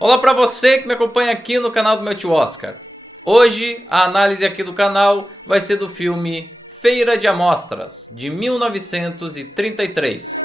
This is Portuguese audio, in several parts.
Olá para você que me acompanha aqui no canal do meu tio Oscar. Hoje a análise aqui do canal vai ser do filme Feira de Amostras, de 1933.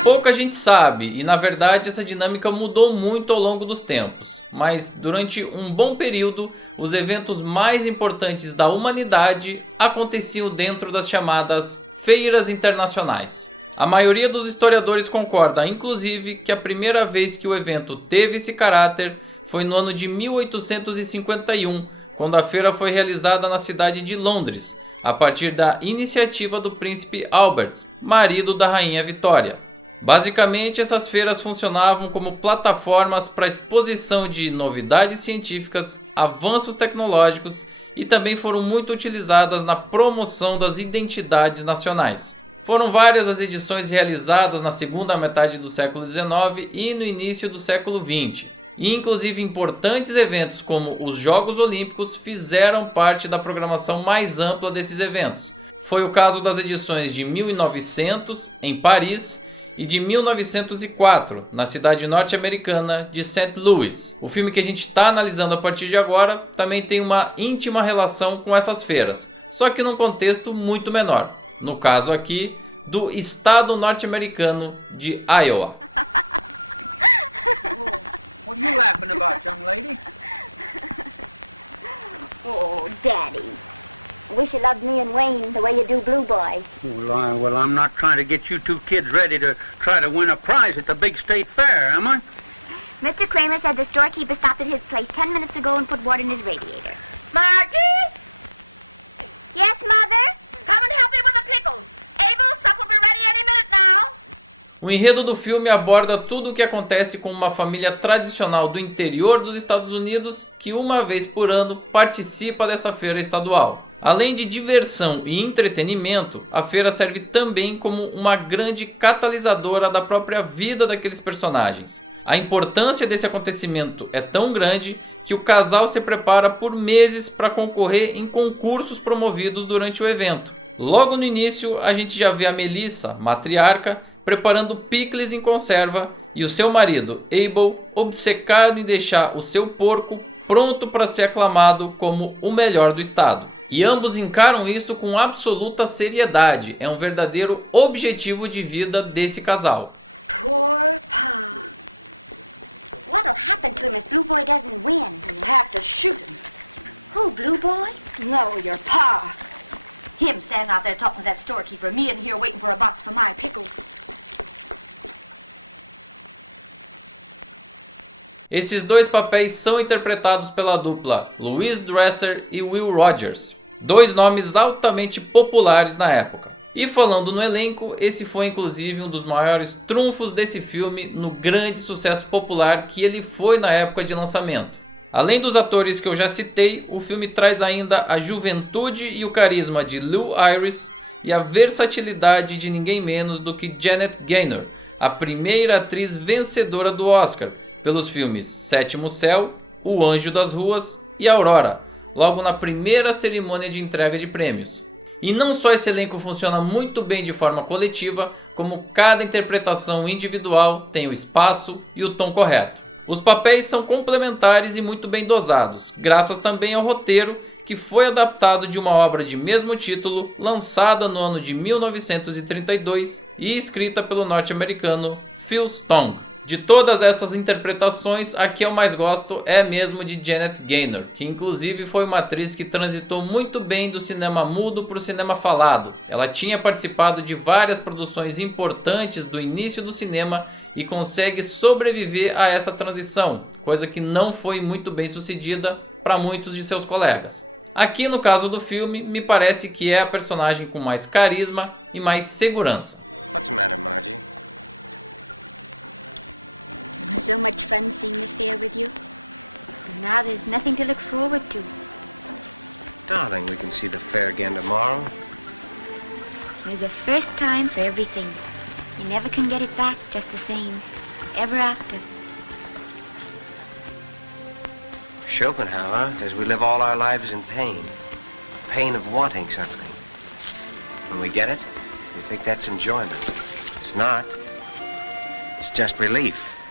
Pouca gente sabe e na verdade essa dinâmica mudou muito ao longo dos tempos, mas durante um bom período os eventos mais importantes da humanidade aconteciam dentro das chamadas feiras internacionais. A maioria dos historiadores concorda, inclusive, que a primeira vez que o evento teve esse caráter foi no ano de 1851, quando a feira foi realizada na cidade de Londres, a partir da iniciativa do príncipe Albert, marido da rainha Vitória. Basicamente, essas feiras funcionavam como plataformas para exposição de novidades científicas, avanços tecnológicos e também foram muito utilizadas na promoção das identidades nacionais. Foram várias as edições realizadas na segunda metade do século XIX e no início do século XX. E inclusive importantes eventos como os Jogos Olímpicos fizeram parte da programação mais ampla desses eventos. Foi o caso das edições de 1900 em Paris e de 1904 na cidade norte-americana de St. Louis. O filme que a gente está analisando a partir de agora também tem uma íntima relação com essas feiras, só que num contexto muito menor. No caso aqui, do estado norte-americano de Iowa. O enredo do filme aborda tudo o que acontece com uma família tradicional do interior dos Estados Unidos que uma vez por ano participa dessa feira estadual. Além de diversão e entretenimento, a feira serve também como uma grande catalisadora da própria vida daqueles personagens. A importância desse acontecimento é tão grande que o casal se prepara por meses para concorrer em concursos promovidos durante o evento. Logo no início, a gente já vê a Melissa, matriarca, preparando picles em conserva e o seu marido, Abel, obcecado em deixar o seu porco pronto para ser aclamado como o melhor do estado. E ambos encaram isso com absoluta seriedade, é um verdadeiro objetivo de vida desse casal. Esses dois papéis são interpretados pela dupla Louise Dresser e Will Rogers, dois nomes altamente populares na época. E falando no elenco, esse foi inclusive um dos maiores trunfos desse filme no grande sucesso popular que ele foi na época de lançamento. Além dos atores que eu já citei, o filme traz ainda a juventude e o carisma de Lou Ayres e a versatilidade de ninguém menos do que Janet Gaynor, a primeira atriz vencedora do Oscar pelos filmes Sétimo Céu, O Anjo das Ruas e Aurora, logo na primeira cerimônia de entrega de prêmios. E não só esse elenco funciona muito bem de forma coletiva, como cada interpretação individual tem o espaço e o tom correto. Os papéis são complementares e muito bem dosados, graças também ao roteiro que foi adaptado de uma obra de mesmo título, lançada no ano de 1932 e escrita pelo norte-americano Phil Stong. De todas essas interpretações, a que eu mais gosto é mesmo de Janet Gaynor, que inclusive foi uma atriz que transitou muito bem do cinema mudo para o cinema falado. Ela tinha participado de várias produções importantes do início do cinema e consegue sobreviver a essa transição, coisa que não foi muito bem sucedida para muitos de seus colegas. Aqui no caso do filme, me parece que é a personagem com mais carisma e mais segurança.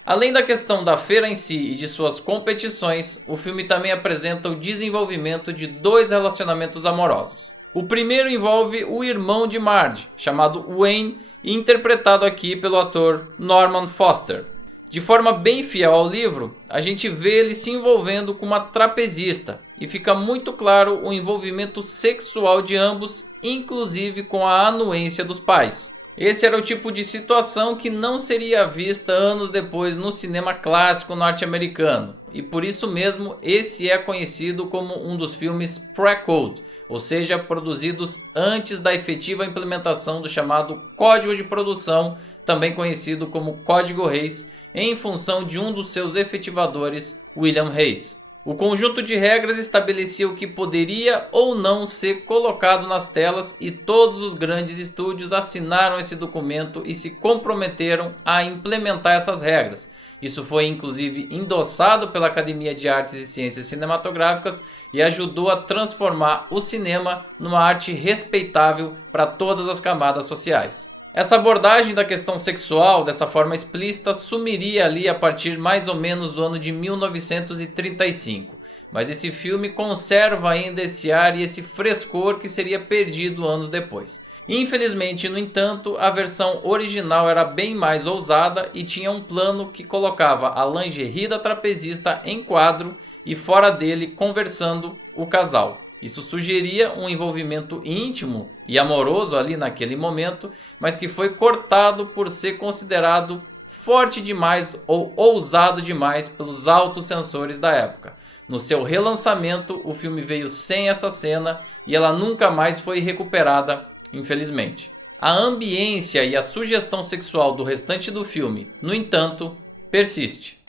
Além da questão da feira em si e de suas competições, o filme também apresenta o desenvolvimento de dois relacionamentos amorosos. O primeiro envolve o irmão de Marge, chamado Wayne, interpretado aqui pelo ator Norman Foster. De forma bem fiel ao livro, a gente vê ele se envolvendo com uma trapezista e fica muito claro o envolvimento sexual de ambos, inclusive com a anuência dos pais. Esse era o tipo de situação que não seria vista anos depois no cinema clássico norte-americano, e por isso mesmo esse é conhecido como um dos filmes pre-code, ou seja, produzidos antes da efetiva implementação do chamado Código de Produção, também conhecido como Código Hays, em função de um dos seus efetivadores, William Hays. O conjunto de regras estabelecia o que poderia ou não ser colocado nas telas e todos os grandes estúdios assinaram esse documento e se comprometeram a implementar essas regras. Isso foi inclusive endossado pela Academia de Artes e Ciências Cinematográficas e ajudou a transformar o cinema numa arte respeitável para todas as camadas sociais. Essa abordagem da questão sexual dessa forma explícita sumiria ali a partir mais ou menos do ano de 1935, mas esse filme conserva ainda esse ar e esse frescor que seria perdido anos depois. Infelizmente, no entanto, a versão original era bem mais ousada e tinha um plano que colocava a lingerie da trapezista em quadro e fora dele conversando o casal. Isso sugeria um envolvimento íntimo e amoroso ali naquele momento, mas que foi cortado por ser considerado forte demais ou ousado demais pelos altos censores da época. No seu relançamento, o filme veio sem essa cena e ela nunca mais foi recuperada, infelizmente. A ambiência e a sugestão sexual do restante do filme, no entanto, persiste.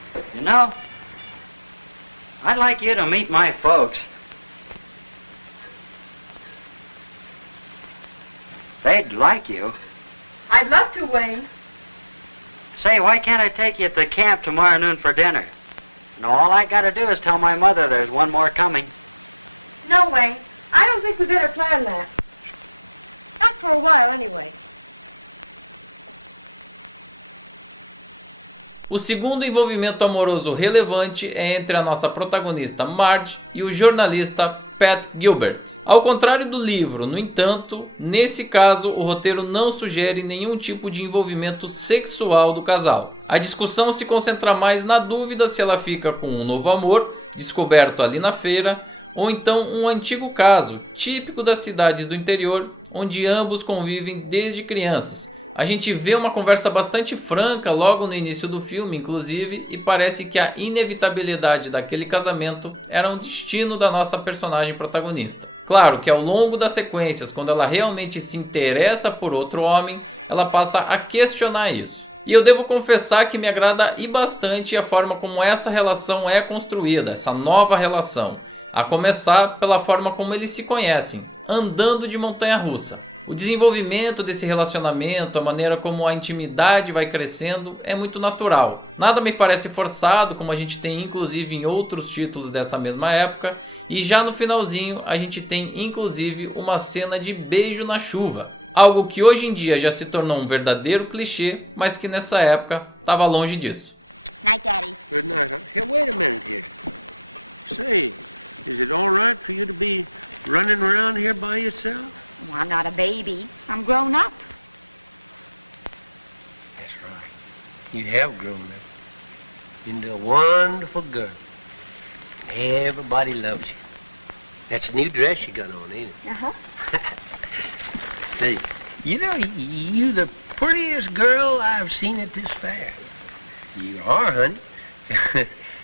O segundo envolvimento amoroso relevante é entre a nossa protagonista Marge e o jornalista Pat Gilbert. Ao contrário do livro, no entanto, nesse caso o roteiro não sugere nenhum tipo de envolvimento sexual do casal. A discussão se concentra mais na dúvida se ela fica com um novo amor, descoberto ali na feira, ou então um antigo caso, típico das cidades do interior, onde ambos convivem desde crianças. A gente vê uma conversa bastante franca logo no início do filme, inclusive, e parece que a inevitabilidade daquele casamento era um destino da nossa personagem protagonista. Claro que ao longo das sequências, quando ela realmente se interessa por outro homem, ela passa a questionar isso. E eu devo confessar que me agrada e bastante a forma como essa relação é construída, essa nova relação. A começar pela forma como eles se conhecem, andando de montanha-russa. O desenvolvimento desse relacionamento, a maneira como a intimidade vai crescendo é muito natural. Nada me parece forçado, como a gente tem inclusive em outros títulos dessa mesma época, e já no finalzinho a gente tem inclusive uma cena de beijo na chuva. Algo que hoje em dia já se tornou um verdadeiro clichê, mas que nessa época estava longe disso.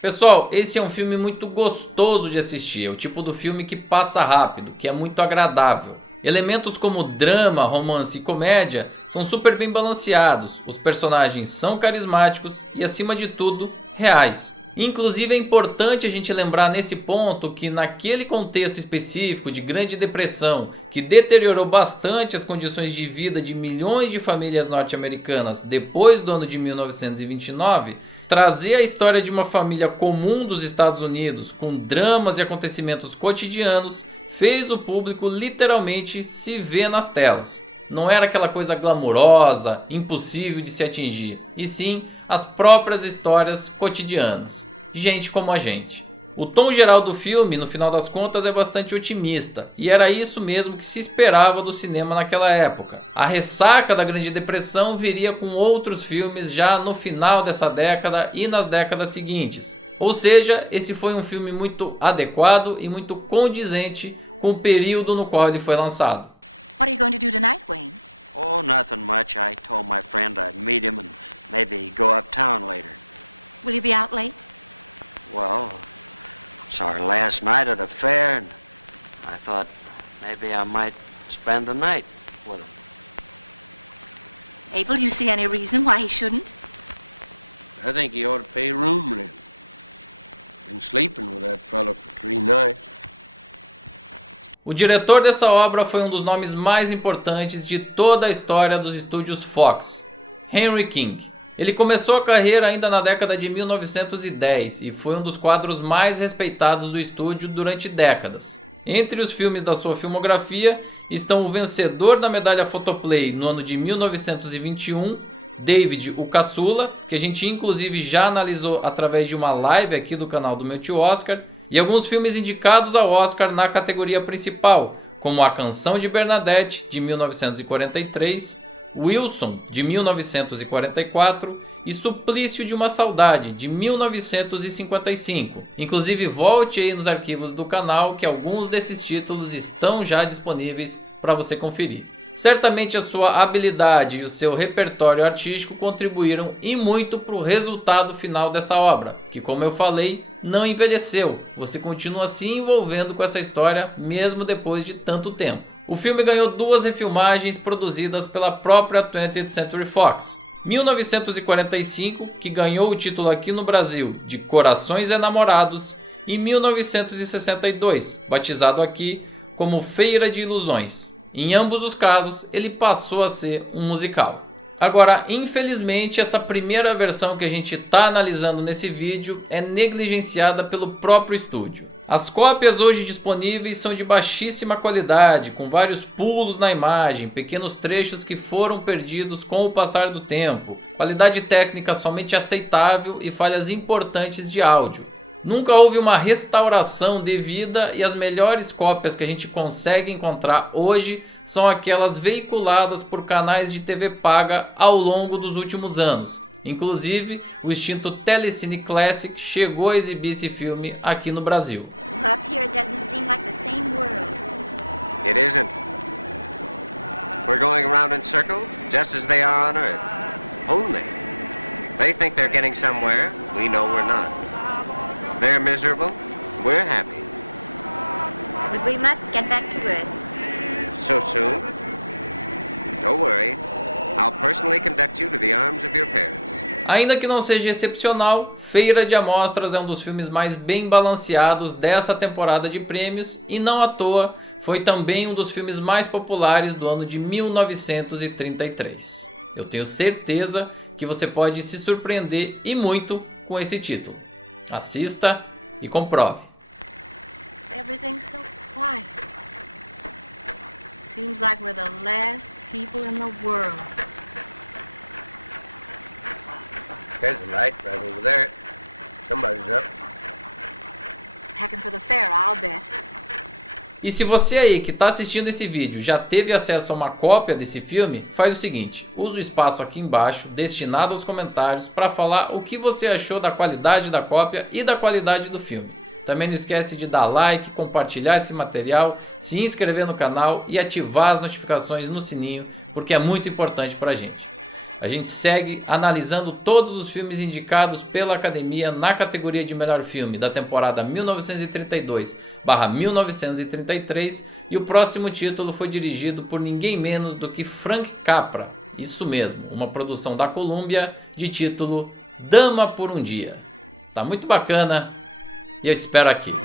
Pessoal, esse é um filme muito gostoso de assistir, é o tipo do filme que passa rápido, que é muito agradável. Elementos como drama, romance e comédia são super bem balanceados, os personagens são carismáticos e, acima de tudo, reais. Inclusive é importante a gente lembrar nesse ponto que naquele contexto específico de Grande Depressão, que deteriorou bastante as condições de vida de milhões de famílias norte-americanas depois do ano de 1929, trazer a história de uma família comum dos Estados Unidos, com dramas e acontecimentos cotidianos, fez o público literalmente se ver nas telas. Não era aquela coisa glamurosa, impossível de se atingir, e sim as próprias histórias cotidianas. Gente como a gente. O tom geral do filme, no final das contas, é bastante otimista, e era isso mesmo que se esperava do cinema naquela época. A ressaca da Grande Depressão viria com outros filmes já no final dessa década e nas décadas seguintes. Ou seja, esse foi um filme muito adequado e muito condizente com o período no qual ele foi lançado. O diretor dessa obra foi um dos nomes mais importantes de toda a história dos estúdios Fox, Henry King. Ele começou a carreira ainda na década de 1910 e foi um dos quadros mais respeitados do estúdio durante décadas. Entre os filmes da sua filmografia estão o vencedor da medalha Photoplay no ano de 1921, David o Caçula, que a gente inclusive já analisou através de uma live aqui do canal do meu tio Oscar, e alguns filmes indicados ao Oscar na categoria principal, como A Canção de Bernadette, de 1943, Wilson, de 1944 e Suplício de uma Saudade, de 1955. Inclusive, volte aí nos arquivos do canal que alguns desses títulos estão já disponíveis para você conferir. Certamente a sua habilidade e o seu repertório artístico contribuíram e muito para o resultado final dessa obra, que, como eu falei, não envelheceu. Você continua se envolvendo com essa história mesmo depois de tanto tempo. O filme ganhou 2 refilmagens produzidas pela própria 20th Century Fox. 1945, que ganhou o título aqui no Brasil de Corações Enamorados, e 1962, batizado aqui como Feira de Ilusões. Em ambos os casos, ele passou a ser um musical. Agora, infelizmente, essa primeira versão que a gente está analisando nesse vídeo é negligenciada pelo próprio estúdio. As cópias hoje disponíveis são de baixíssima qualidade, com vários pulos na imagem, pequenos trechos que foram perdidos com o passar do tempo, qualidade técnica somente aceitável e falhas importantes de áudio. Nunca houve uma restauração devida e as melhores cópias que a gente consegue encontrar hoje são aquelas veiculadas por canais de TV paga ao longo dos últimos anos. Inclusive, o extinto Telecine Classic chegou a exibir esse filme aqui no Brasil. Ainda que não seja excepcional, Feira de Amostras é um dos filmes mais bem balanceados dessa temporada de prêmios e não à toa foi também um dos filmes mais populares do ano de 1933. Eu tenho certeza que você pode se surpreender e muito com esse título. Assista e comprove. E se você aí que está assistindo esse vídeo já teve acesso a uma cópia desse filme, faz o seguinte, usa o espaço aqui embaixo destinado aos comentários para falar o que você achou da qualidade da cópia e da qualidade do filme. Também não esquece de dar like, compartilhar esse material, se inscrever no canal e ativar as notificações no sininho, porque é muito importante para a gente. A gente segue analisando todos os filmes indicados pela Academia na categoria de melhor filme da temporada 1932/1933 e o próximo título foi dirigido por ninguém menos do que Frank Capra. Isso mesmo, uma produção da Columbia de título Dama por um Dia. Tá muito bacana e eu te espero aqui.